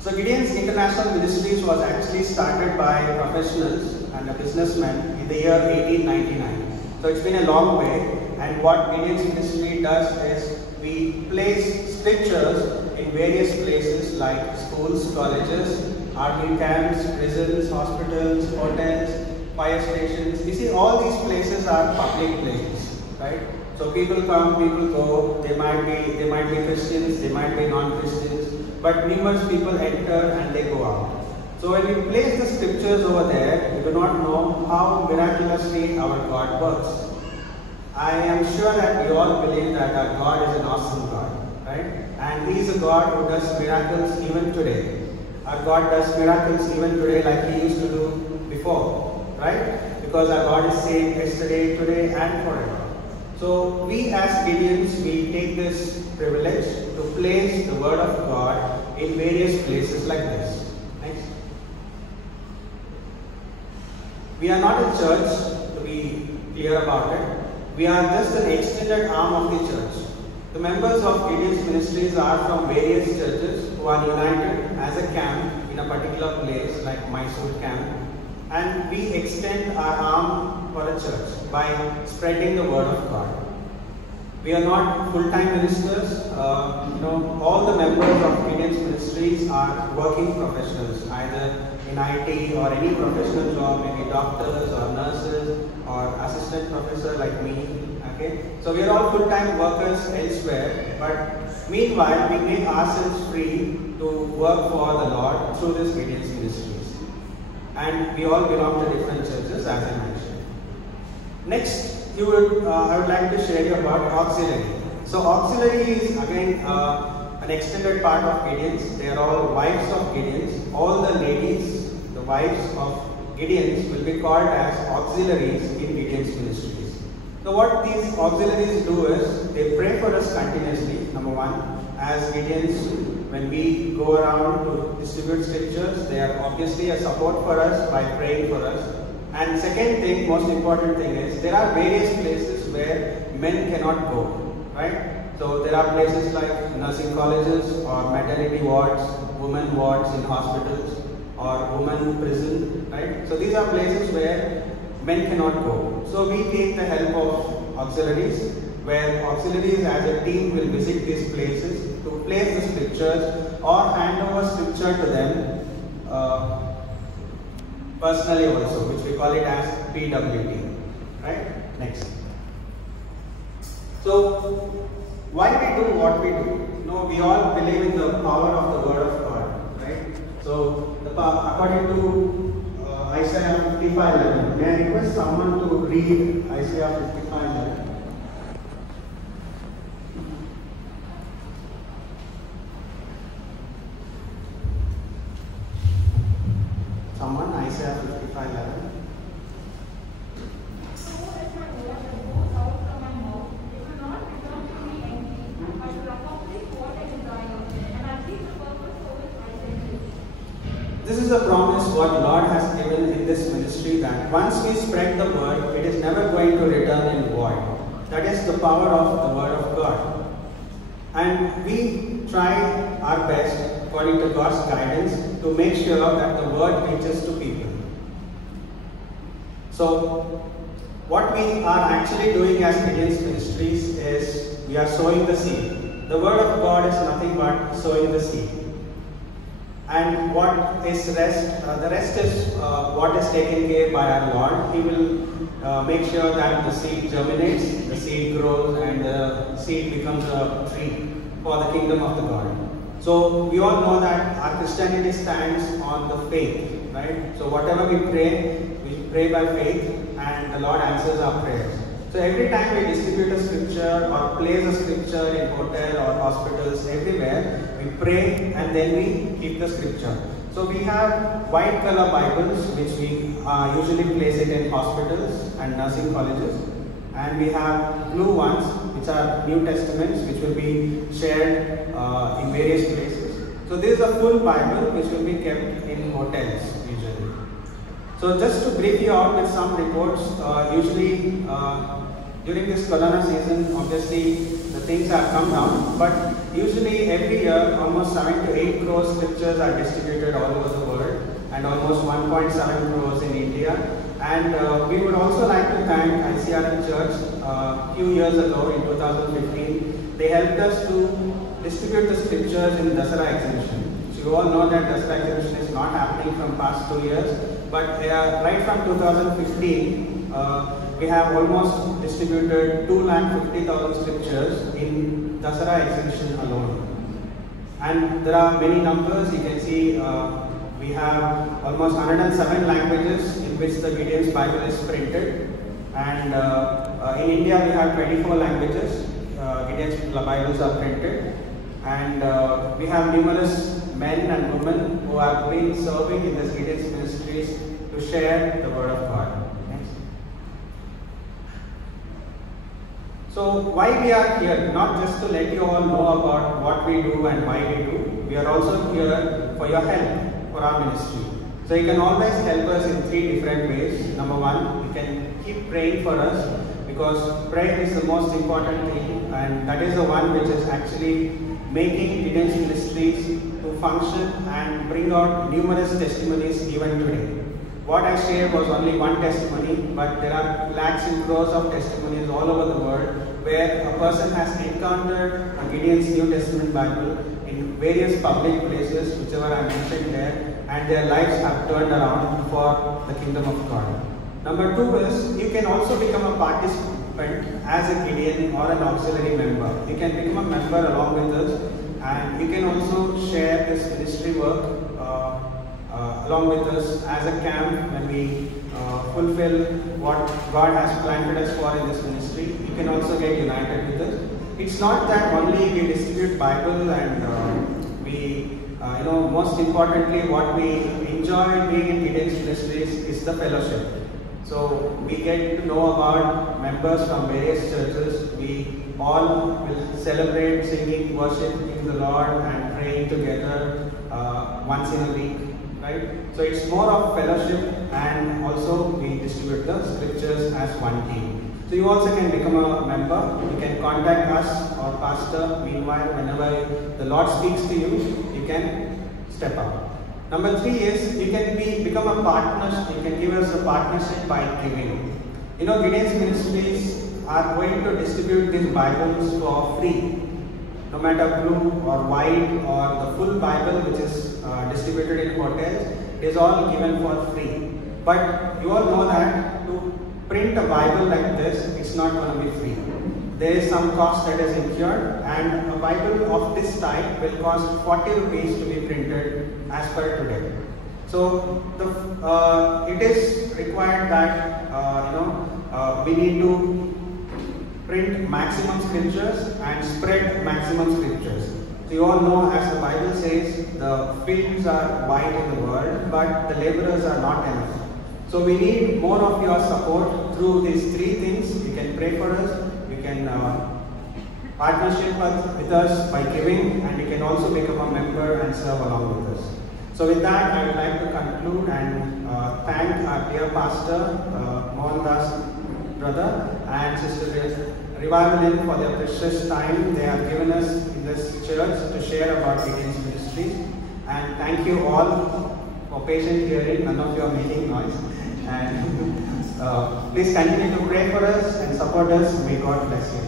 So Gideon's International Ministries was actually started by professionals and a businessman in the year 1899. So it's been a long way, and what Gideon's Ministry does is we place scriptures in various places like schools, colleges, army camps, prisons, hospitals, hotels, fire stations. You see, all these places are public places, right? So people come, people go. They might be Christians, they might be non-Christians, but numerous people enter and they go out. So when we place the scriptures over there, we do not know how miraculously our God works. I am sure that you all believe that our God is an awesome God, right? And He is a God who does miracles even today. Our God does miracles even today like He used to do before, right? Because our God is same yesterday, today and forever. So we as Gideons, we take this privilege to place the word of God in various places like this. Next. We are not a church, to be clear about it. We are just an extended arm of the church. The members of Gideon's Ministries are from various churches who are united as a camp in a particular place like Mysore camp. And we extend our arm for a church by spreading the word of God. We are not full-time ministers. All the members of Gideon's Ministries are working professionals, either in IT or any professional job, maybe doctors or nurses or assistant professor like me. Okay, so we are all full-time workers elsewhere, but meanwhile we make ourselves free to work for the Lord through this Gideon's Ministries. And we all belong to different churches, as I mentioned. Next, I would like to share you about auxiliary. So auxiliary is again an extended part of Gideons. They are all wives of Gideons. All the ladies, the wives of Gideons, will be called as auxiliaries in Gideon's Ministries. So what these auxiliaries do is, they pray for us continuously, number one. As Gideons, when we go around to distribute scriptures, they are obviously a support for us by praying for us. And second thing, most important thing is, there are various places where men cannot go, right? So there are places like nursing colleges or maternity wards, women wards in hospitals or women prison, right? So these are places where men cannot go. So we take the help of auxiliaries, where auxiliaries as a team will visit these places to place the scriptures or hand over scripture to them personally also, which we call it as PWT, right? Next. So, why we do what we do? We all believe in the power of the word of God, right? So, according to Isaiah 55:11, may I request someone to read Isaiah 55:11? Someone, Isaiah 55:11. This is a promise what Lord has given in this ministry, that once we spread the word, it is never going to return in void. That is the power of the word of God. And we try our best according to God's guidance to make sure that the word reaches to people. So what we are actually doing as Gideon's Ministries is we are sowing the seed. The word of God is nothing but sowing the seed. And what is rest? The rest is what is taken care by our Lord. He will make sure that the seed germinates, the seed grows, and the seed becomes a tree for the kingdom of the God. So we all know that our Christianity stands on the faith, right? So whatever we pray by faith, and the Lord answers our prayers. So every time we distribute a scripture or place a scripture in hotel or hospitals, everywhere, we pray and then we keep the scripture. So we have white color Bibles, which we usually place it in hospitals and nursing colleges. And we have blue ones, which are New Testaments, which will be shared in various places. So this is a full Bible, which will be kept in hotels usually. So just to brief you out with some reports, during this Corona season, obviously the things have come down, but usually every year almost 7 to 8 crores scriptures are distributed all over the world, and almost 1.7 crores in India. And we would also like to thank ICRM Church. A few years ago in 2015, they helped us to distribute the scriptures in Dasara exhibition. So you all know that Dasara exhibition is not happening from past 2 years, but right from 2015, we have almost distributed 250,000 scriptures in Dasara exhibition alone. And there are many numbers. You can see we have almost 107 languages in which the Gideon's Bible is printed. And in India we have 24 languages. Gideon's Bibles are printed. And we have numerous men and women who have been serving in the Gideon's ministries to share the Word of God. Next. So why we are here? Not just to let you all know about what we do and why we do. We are also here for your help for our ministry. So you can always help us in 3 different ways. Number 1, you can keep praying for us, because prayer is the most important thing, and that is the one which is actually making Gideon's ministries to function and bring out numerous testimonies even today. What I shared was only one testimony, but there are lakhs and crores of testimonies all over the world where a person has encountered a Gideon's New Testament Bible in various public places, whichever I mentioned there, and their lives have turned around for the kingdom of God. Number 2 is, you can also become a participant as a Gideon or an auxiliary member. You can become a member along with us, and you can also share this ministry work along with us as a camp when we fulfill what God has planted us for in this ministry. You can also get united with us. It's not that only we distribute Bible and we, most importantly, what we enjoy being in Gideon's ministries is the fellowship. So we get to know about members from various churches. We all will celebrate singing, worshiping the Lord and praying together once in a week, right? So it's more of fellowship, and also we distribute the scriptures as one team. So you also can become a member. You can contact us or pastor. Meanwhile, whenever the Lord speaks to you, you can step up. Number 3 is, you can become a partner. You can give us a partnership by giving. Gideon's ministries are going to distribute these Bibles for free. No matter blue or white or the full Bible which is distributed in hotels, it is all given for free. But you all know that to print a Bible like this, it's not going to be free. There is some cost that is incurred, and a Bible of this type will cost 40 rupees to be printed as per today. So it is required that we need to print maximum scriptures and spread maximum scriptures. So you all know, as the Bible says, the fields are wide in the world, but the laborers are not enough. So we need more of your support through these 3 things. You can pray for us, you can partnership with us by giving, and you can also become a member and serve along with us. So with that, I would like to conclude and thank our dear pastor, Mohandas brother, and Sister Revival for their precious time they have given us in this church to share about Gideon's ministries. And thank you all for patient hearing. None of you are making noise. And please continue to pray for us and support us. May God bless you.